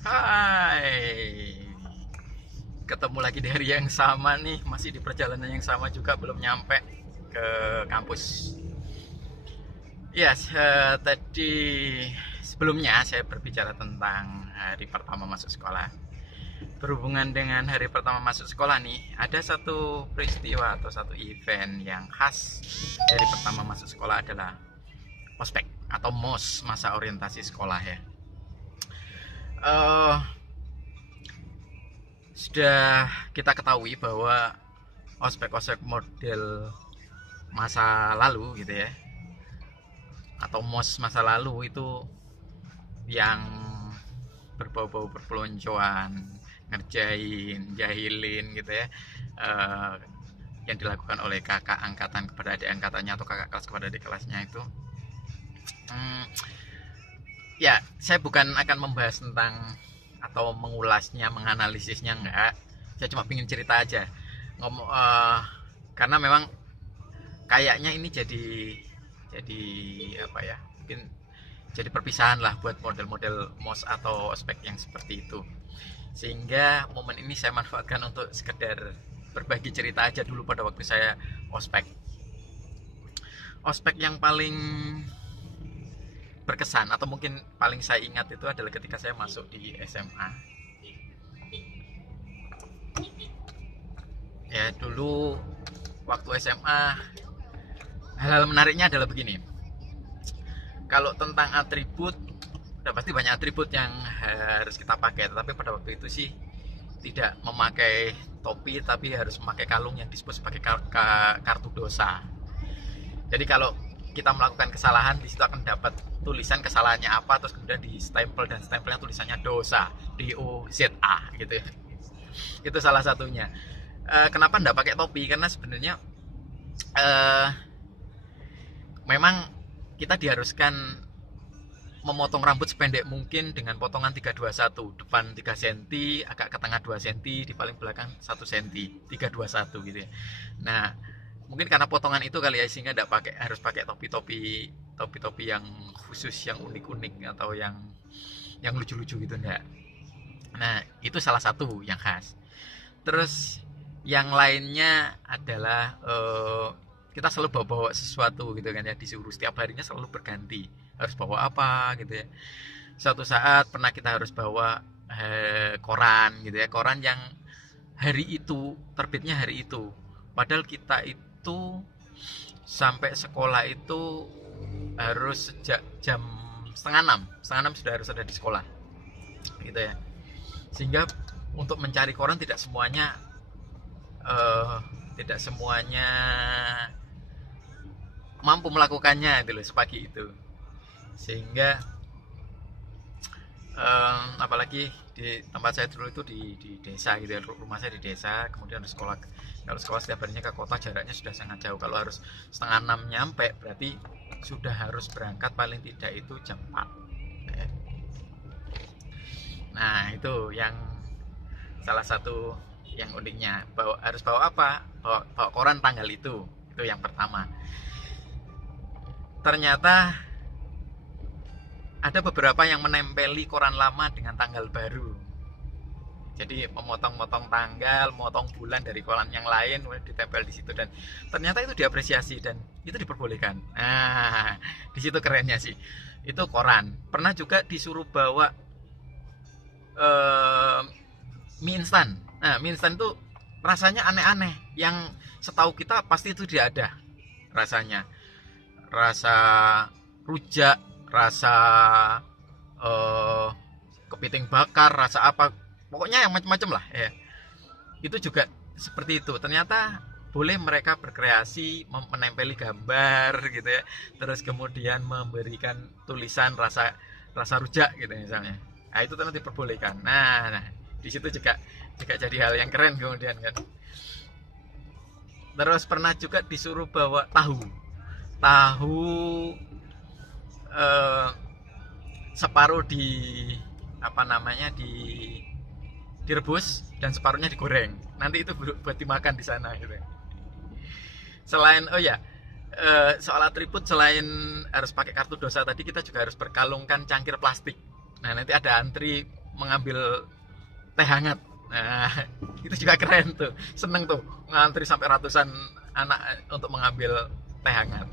Hai, ketemu lagi di hari yang sama nih, masih di perjalanan yang sama juga, belum nyampe ke kampus. Ya, tadi sebelumnya saya berbicara tentang hari pertama masuk sekolah. Berhubungan dengan hari pertama masuk sekolah nih, ada satu peristiwa atau satu event yang khas dari pertama masuk sekolah adalah ospek atau MOS, masa orientasi sekolah ya. Eh, Sudah kita ketahui bahwa ospek-ospek model masa lalu gitu ya, atau mos masa lalu itu yang berbau-bau perpeloncoan, ngerjain, jahilin gitu ya, eh, yang dilakukan oleh kakak angkatan kepada adik angkatannya atau kakak kelas kepada adik kelasnya itu. Hmm, ya, saya bukan akan membahas tentang atau mengulasnya, menganalisisnya, enggak. Saya cuma ingin cerita aja. Ngomong karena memang kayaknya ini jadi apa ya? Mungkin jadi perpisahan lah buat model-model MOS atau ospek yang seperti itu. Sehingga momen ini saya manfaatkan untuk sekedar berbagi cerita aja dulu pada waktu saya ospek. Ospek yang paling berkesan atau mungkin paling saya ingat itu adalah ketika saya masuk di SMA. Ya, dulu waktu SMA hal-hal menariknya adalah begini. Kalau tentang atribut, udah pasti banyak atribut yang harus kita pakai, tetapi pada waktu itu sih tidak memakai topi, tapi harus memakai kalung yang disebut sebagai kartu dosa. Jadi kalau kita melakukan kesalahan, di situ akan dapat tulisan kesalahannya apa, terus kemudian di stempel, dan stempelnya tulisannya dosa, DOZA gitu ya. Itu salah satunya. Kenapa nggak pakai topi? Karena sebenarnya eh, memang kita diharuskan memotong rambut sependek mungkin dengan potongan 321, depan 3 cm, agak ke tengah 2 cm, di paling belakang 1 cm, 321 gitu ya. Nah, mungkin karena potongan itu kali ya, sehingga tidak pakai, harus pakai topi-topi yang khusus, yang unik-unik atau yang lucu-lucu gitu, enggak. Nah, itu salah satu yang khas. Terus yang lainnya adalah kita selalu bawa-bawa sesuatu gitu kan ya, disuruh setiap harinya selalu berganti harus bawa apa gitu ya. Suatu saat pernah kita harus bawa koran gitu ya, koran yang hari itu terbitnya hari itu, padahal kita itu sampai sekolah itu harus sejak jam setengah enam sudah harus ada di sekolah gitu ya. Sehingga untuk mencari koran eh, tidak semuanya mampu melakukannya itu loh sepagi itu. Sehingga apalagi di tempat saya dulu itu di desa gitu ya, rumah saya di desa, kemudian sekolah, kalau sekolah setiap harinya ke kota jaraknya sudah sangat jauh. Kalau harus setengah enam nyampe, berarti sudah harus berangkat paling tidak itu jam 4. Nah, itu yang salah satu yang uniknya. Harus bawa apa? Bawa koran tanggal itu yang pertama. Ternyata ada beberapa yang menempeli koran lama dengan tanggal baru. Jadi memotong-motong tanggal, memotong bulan dari koran yang lain, kemudian ditempel di situ, dan ternyata itu diapresiasi dan itu diperbolehkan. Nah, di situ kerennya sih. Itu koran. Pernah juga disuruh bawa eh, mie instan. Nah, mie instan itu rasanya aneh-aneh. Yang setahu kita pasti itu tidak ada rasanya. Rasa rujak, rasa eh, kepiting bakar, rasa apa, pokoknya yang macam-macam lah ya. Itu juga seperti itu. Ternyata boleh mereka berkreasi, menempeli gambar gitu ya, terus kemudian memberikan tulisan rasa rasa rujak gitu misalnya. Nah, itu ternyata diperbolehkan. Nah, di situ juga juga jadi hal yang keren kemudian kan. Terus pernah juga disuruh bawa tahu eh, separuh di apa namanya, direbus dan separuhnya digoreng. Nanti itu buat dimakan di sana gitu. Selain oh ya, soal atribut, selain harus pakai kartu dosa tadi, kita juga harus berkalungkan cangkir plastik. Nah, nanti ada antri mengambil teh hangat. Nah, itu juga keren tuh, seneng tuh ngantri sampai ratusan anak untuk mengambil teh hangat.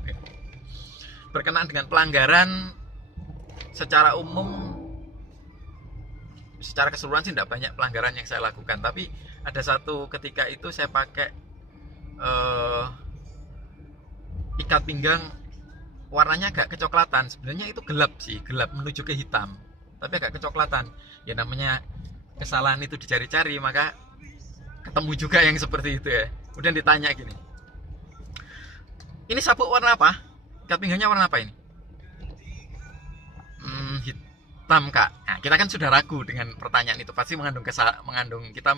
Berkenaan dengan pelanggaran, secara umum, secara keseluruhan sih tidak banyak pelanggaran yang saya lakukan, tapi ada satu ketika itu saya pakai ikat pinggang warnanya agak kecoklatan. Sebenarnya itu gelap sih, gelap menuju ke hitam, tapi agak kecoklatan. Ya namanya kesalahan itu dicari-cari, maka ketemu juga yang seperti itu ya. Kemudian ditanya gini, ini sabuk warna apa? Ikat pinggangnya warna apa ini? Hitam kak. Nah, kita kan sudah ragu dengan pertanyaan itu, pasti mengandung kita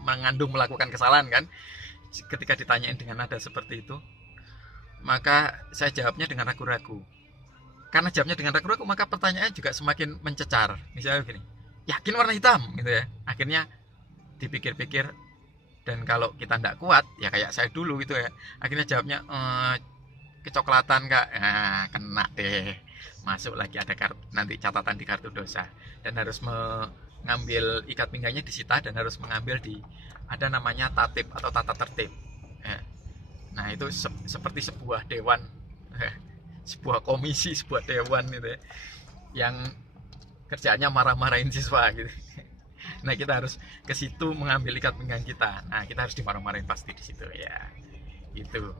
mengandung melakukan kesalahan kan. Ketika ditanyain dengan nada seperti itu, maka saya jawabnya dengan ragu-ragu. Karena jawabnya dengan ragu-ragu, maka pertanyaannya juga semakin mencecar. Misalnya gini, yakin warna hitam gitu ya. Akhirnya dipikir-pikir, dan kalau kita tidak kuat ya kayak saya dulu gitu ya, akhirnya jawabnya kecoklatan kak. Nah, kena deh, masuk lagi ada nanti catatan di kartu dosa, dan harus mengambil ikat pinggangnya disita, dan harus mengambil di ada namanya tatip atau tata tertib. Nah itu seperti sebuah dewan, sebuah komisi, sebuah dewan gitu ya, yang kerjaannya marah-marahin siswa gitu. Nah kita harus ke situ mengambil ikat pinggang kita. Nah kita harus dimarah-marahin pasti di situ ya. Itu.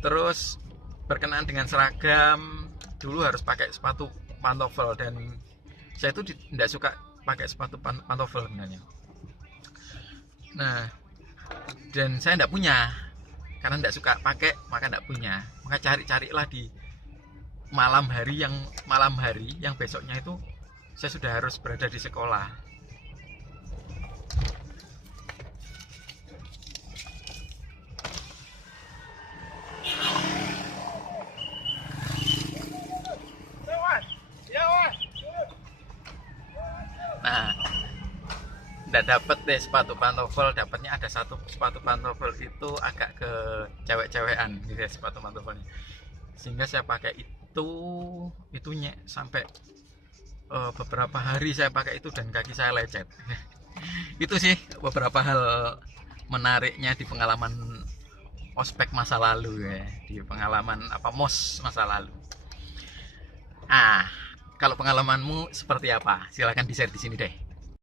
Terus berkenaan dengan seragam, dulu harus pakai sepatu pantofel, dan saya itu tidak suka pakai sepatu pantofel sebenarnya. Nah dan saya tidak punya, karena tidak suka pakai maka tidak punya. Maka cari-carilah di malam hari yang besoknya itu saya sudah harus berada di sekolah. Nah, tidak dapat deh sepatu pantofel, dapatnya ada satu sepatu pantofel itu agak ke cewek-cewekan gitu ya, sepatu pantofel, sehingga saya pakai itunya sampai beberapa hari saya pakai itu dan kaki saya lecet. Itu sih beberapa hal menariknya di pengalaman ospek masa lalu ya, di pengalaman mos masa lalu. Kalau pengalamanmu seperti apa? Silahkan di-share di sini deh.